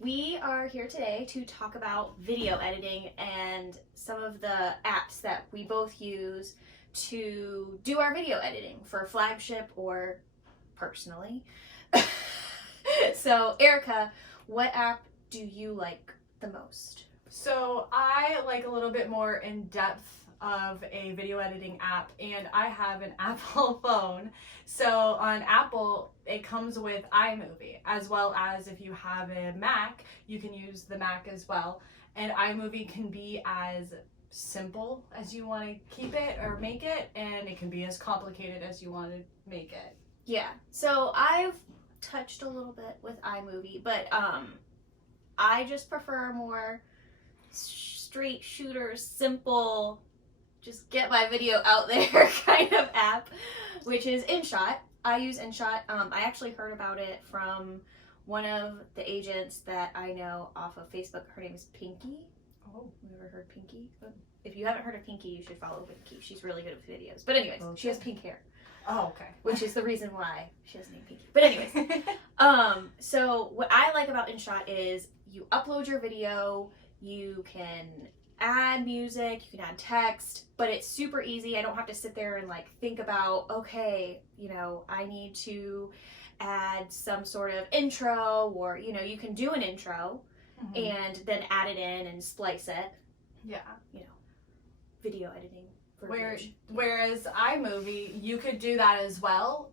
We are here today to talk about video editing and some of the apps that we both use to do our video editing for flagship or personally. So, Erica, what app do you like the most? So I like a little bit more in-depth of a video editing app, and I have an Apple phone. So on Apple, it comes with iMovie, as well as if you have a Mac, you can use the Mac as well. And iMovie can be as simple as you want to keep it or make it, and it can be as complicated as you want to make it. Yeah, so I've touched a little bit with iMovie, but I just prefer more straight shooter, simple, just get my video out there kind of app, which is InShot. I use InShot. I actually heard about it from one of the agents that I know off of Facebook. Her name is Pinky. Oh, you ever heard Pinky? If you haven't heard of Pinky, you should follow Pinky. She's really good with videos. But anyways, She has pink hair. Oh, okay. Which is the reason why she has named Pinky. But anyways, so what I like about InShot is you upload your video, you can add music, you can add text, but it's super easy. I don't have to sit there and like think about, okay, I need to add some sort of intro, or you can do an intro and then add it in and splice it. Yeah. Video editing. Whereas iMovie, you could do that as well,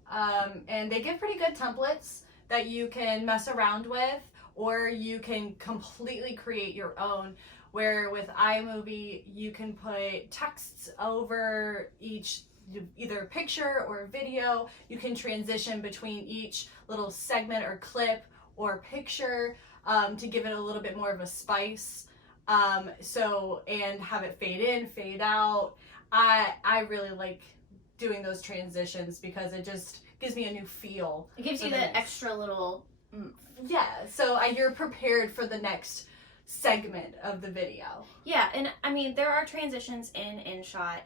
and they give pretty good templates that you can mess around with, or you can completely create your own. Where with iMovie, you can put texts over each either picture or video. You can transition between each little segment or clip or picture to give it a little bit more of a spice. And have it fade in, fade out. I really like doing those transitions because it just gives me a new feel. It gives you that extra little Yeah, so you're prepared for the next segment of the video. Yeah, and I mean, there are transitions in InShot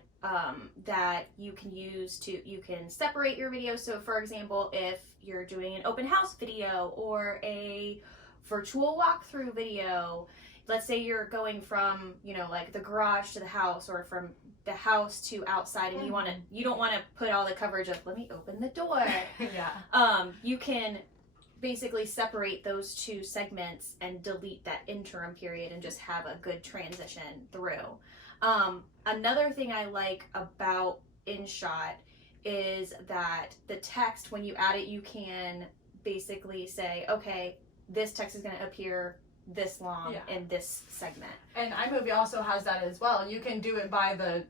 that you can use you can separate your video. So for example, if you're doing an open house video or a virtual walkthrough video, let's say you're going from, like the garage to the house, or from the house to outside, and you don't want to put all the coverage of, let me open the door. Yeah. You can basically separate those two segments and delete that interim period and just have a good transition through. Another thing I like about InShot is that the text, when you add it, you can basically say, okay, this text is going to appear this long in this segment. And iMovie also has that as well. You can do it by the,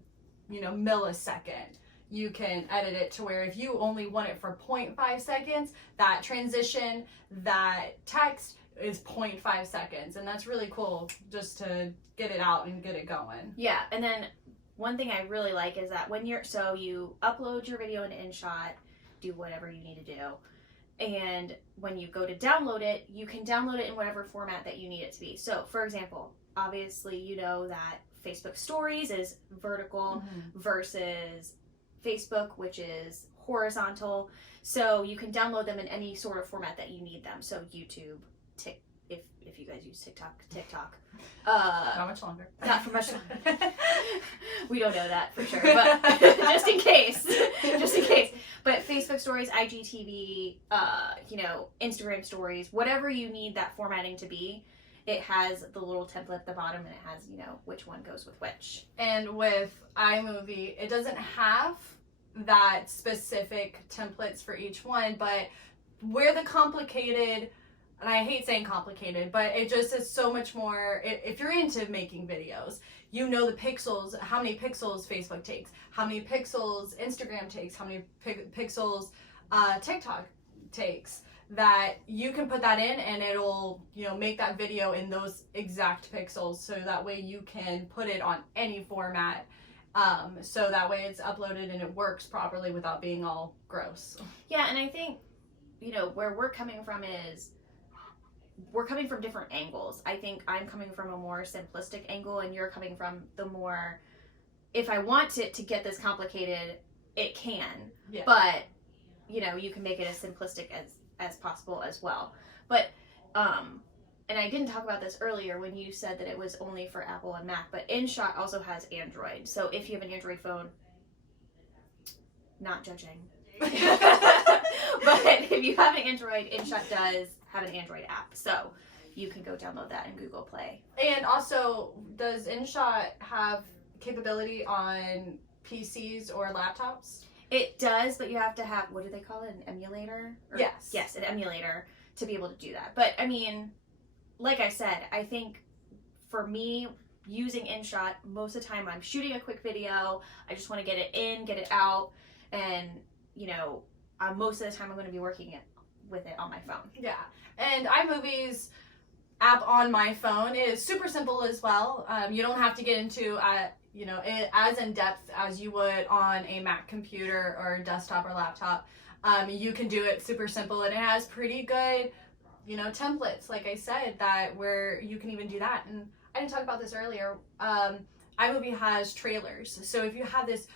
millisecond. You can edit it to where if you only want it for 0.5 seconds, that transition, that text is 0.5 seconds. And that's really cool just to get it out and get it going. Yeah, and then one thing I really like is that you upload your video into InShot, do whatever you need to do, and when you go to download it, you can download it in whatever format that you need it to be. So, for example, obviously you know that Facebook Stories is vertical versus Facebook, which is horizontal. So you can download them in any sort of format that you need them. So YouTube, if you guys use TikTok. Not much longer. Not for much longer. We don't know that for sure, but just in case. But Facebook Stories, IGTV, Instagram Stories, whatever you need that formatting to be, it has the little template at the bottom, and it has, which one goes with which. And with iMovie, it doesn't have that specific templates for each one, but where the complicated, and I hate saying complicated, but it just is so much more. If you're into making videos, the pixels, how many pixels Facebook takes, how many pixels Instagram takes, how many pixels TikTok takes, that you can put that in and it'll, make that video in those exact pixels, so that way you can put it on any format. So that way it's uploaded and it works properly without being all gross. Yeah, and I think, where we're coming from is we're coming from different angles. I think I'm coming from a more simplistic angle, and you're coming from the more, if I want it to get this complicated, it can. Yeah. But, you can make it as simplistic as possible as well. But and I didn't talk about this earlier when you said that it was only for Apple and Mac, but InShot also has Android. So if you have an Android phone, not judging. But if you have an Android, InShot does have an Android app. So you can go download that in Google Play. And also, does InShot have capability on PCs or laptops? It does, but you have to have, what do they call it, an emulator? Yes. Yes, an emulator to be able to do that. But I mean, like I said, I think for me, using InShot, most of the time I'm shooting a quick video. I just want to get it in, get it out. And, you know, most of the time I'm going to be working with it on my phone. Yeah. And iMovie's app on my phone is super simple as well. You don't have to get into it as in depth as you would on a Mac computer or desktop or laptop. You can do it super simple, and it has pretty good, templates, like I said, that where you can even do that. And I didn't talk about this earlier. iMovie has trailers, so if you have this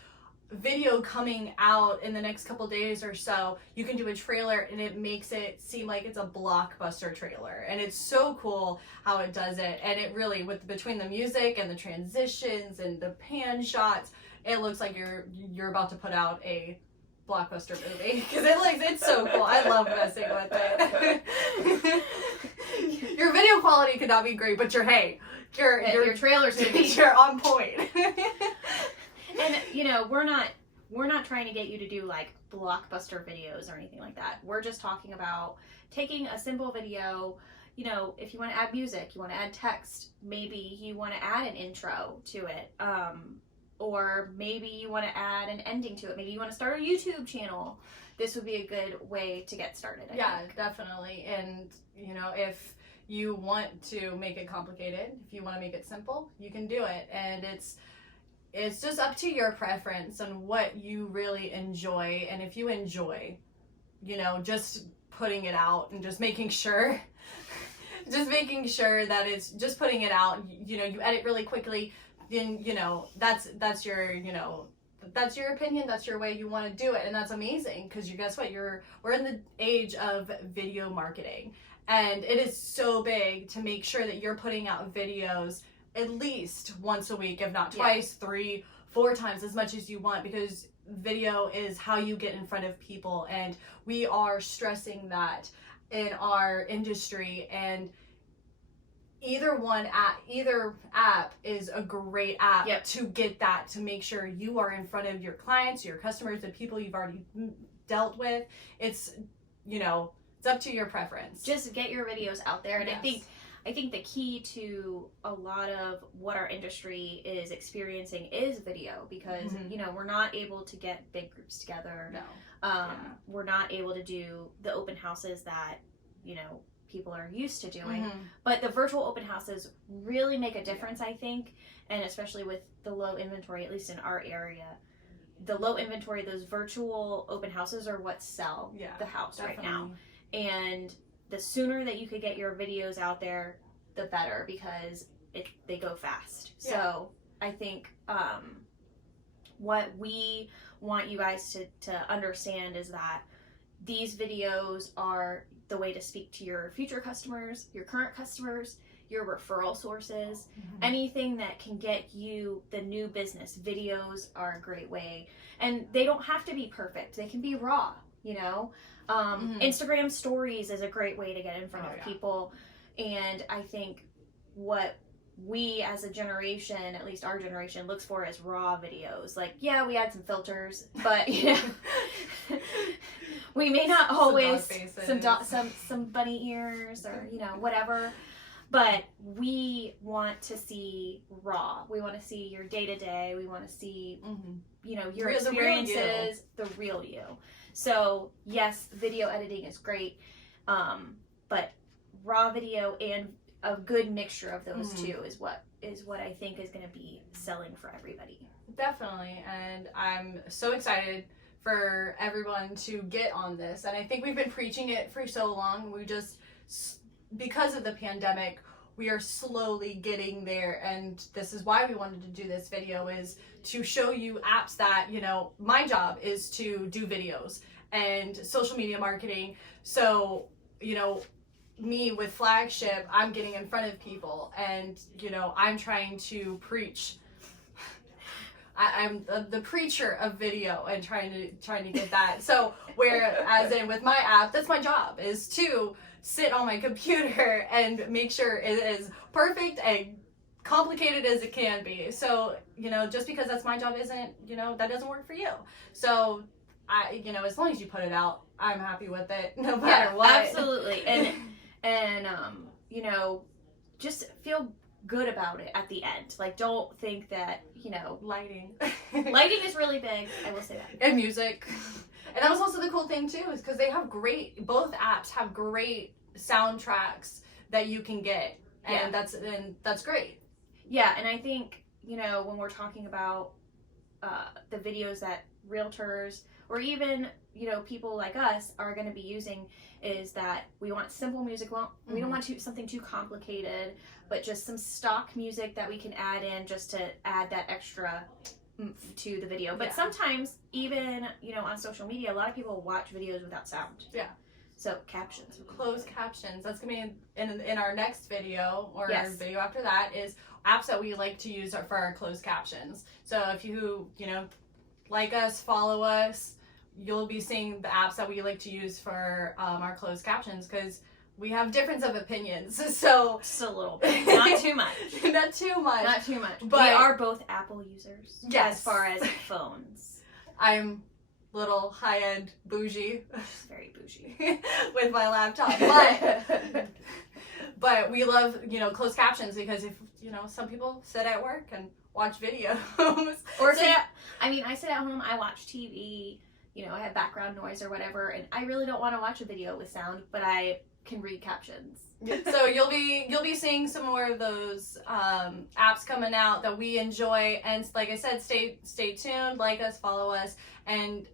video coming out in the next couple days or so, you can do a trailer, and it makes it seem like it's a blockbuster trailer, and it's so cool how it does it. And it really, between the music and the transitions and the pan shots, it looks like you're about to put out a blockbuster movie, because it's so cool. I love messing with it. Your video quality could not be great, but your trailer's gonna be you're on point. And we're not trying to get you to do like blockbuster videos or anything like that. We're just talking about taking a simple video. If you want to add music, you want to add text, maybe you want to add an intro to it, or maybe you want to add an ending to it. Maybe you want to start a YouTube channel. This would be a good way to get started. I think. Definitely. And if you want to make it complicated, if you want to make it simple, you can do it. And it's just up to your preference and what you really enjoy. And if you enjoy, just putting it out and just making sure that it's just putting it out, you edit really quickly, then, that's your, that's your opinion, that's your way you want to do it. And that's amazing, because guess what? We're in the age of video marketing, and it is so big to make sure that you're putting out videos at least once a week, if not twice, 3, 4 times, as much as you want, because video is how you get in front of people. And we are stressing that in our industry, and either app is a great app to get that, to make sure you are in front of your clients, your customers, the people you've already dealt with. It's it's up to your preference. Just get your videos out there. And I think the key to a lot of what our industry is experiencing is video, because we're not able to get big groups together. No. We're not able to do the open houses that people are used to doing. But the virtual open houses really make a difference, I think, and especially with the low inventory, at least in our area. The low inventory, those virtual open houses are what sell the house right now. And the sooner that you could get your videos out there, the better, because they go fast. Yeah. So I think what we want you guys to understand is that these videos are the way to speak to your future customers, your current customers, your referral sources, anything that can get you the new business. Videos are a great way, and they don't have to be perfect. They can be raw, Instagram stories is a great way to get in front of people. And I think what we as a generation, at least our generation, looks for is raw videos. Like, we add some filters, but we may not always some bunny ears or whatever. But we want to see raw. We want to see your day to day. We want to see your experiences, the real you. So yes, video editing is great, but raw video and a good mixture of those two is what I think is going to be selling for everybody. Definitely. And I'm so excited for everyone to get on this. And I think we've been preaching it for so long. Because of the pandemic, we are slowly getting there. And this is why we wanted to do this video, is to show you apps that, my job is to do videos and social media marketing. So, me with Flagship, I'm getting in front of people, and you know, I'm trying to preach. I'm the preacher of video and trying to get that. So whereas in with my app, that's my job, is to sit on my computer and make sure it is perfect and complicated as it can be. So, you know, just because that's my job isn't, you know, that doesn't work for you. So you know, as long as you put it out, I'm happy with it, no matter what. Absolutely. And you know, just feel good about it at the end. Like, don't think that, you know, Lighting is really big. I will say that. and music. And that was also the cool thing too, is because they have both apps have great soundtracks that you can get, and that's great. Yeah, and I think, you know, when we're talking about the videos that realtors or even, you know, people like us are going to be using, is that we want simple music. We don't want something too complicated, but just some stock music that we can add in just to add that extra oomph to the video. But sometimes even, you know, on social media, a lot of people watch videos without sound. Yeah. So captions. Closed captions. That's going to be in our next video, or Yes. video after that, is apps that we like to use for our closed captions. So if you know, like us, follow us, you'll be seeing the apps that we like to use for our closed captions, because we have difference of opinions. So Just a little bit. Not too much. Not too much. Not too much. But we are both Apple users. Yes. As far as phones. I'm little high-end bougie Very bougie. with my laptop. But we love, you know, closed captions, because if, you know, some people sit at work and watch videos. Or I sit at home, I watch TV, you know, I have background noise or whatever, and I really don't want to watch a video with sound, but I can read captions. So you'll be seeing some more of those apps coming out that we enjoy, and like I said, stay tuned, like us, follow us, and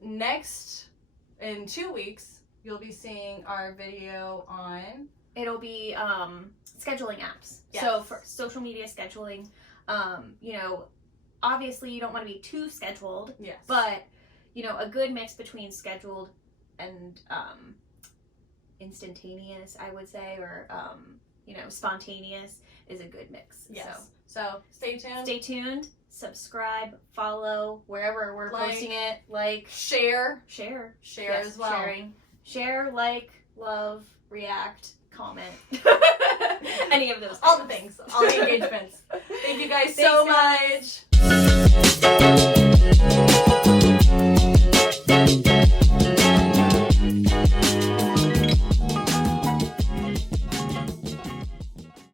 in 2 weeks you'll be seeing our video on. It'll be scheduling apps. Yes. So for social media scheduling, you know, obviously you don't want to be too scheduled. Yes. But, you know, a good mix between scheduled and instantaneous, I would say, or you know, spontaneous is a good mix. Yes. So stay tuned. Stay tuned. Subscribe, follow wherever we're posting it. Like, share yes, as well. Share, like, love, react, comment. Any of those things. All the things. All the engagements. Thank you guys so Thanks, guys. much.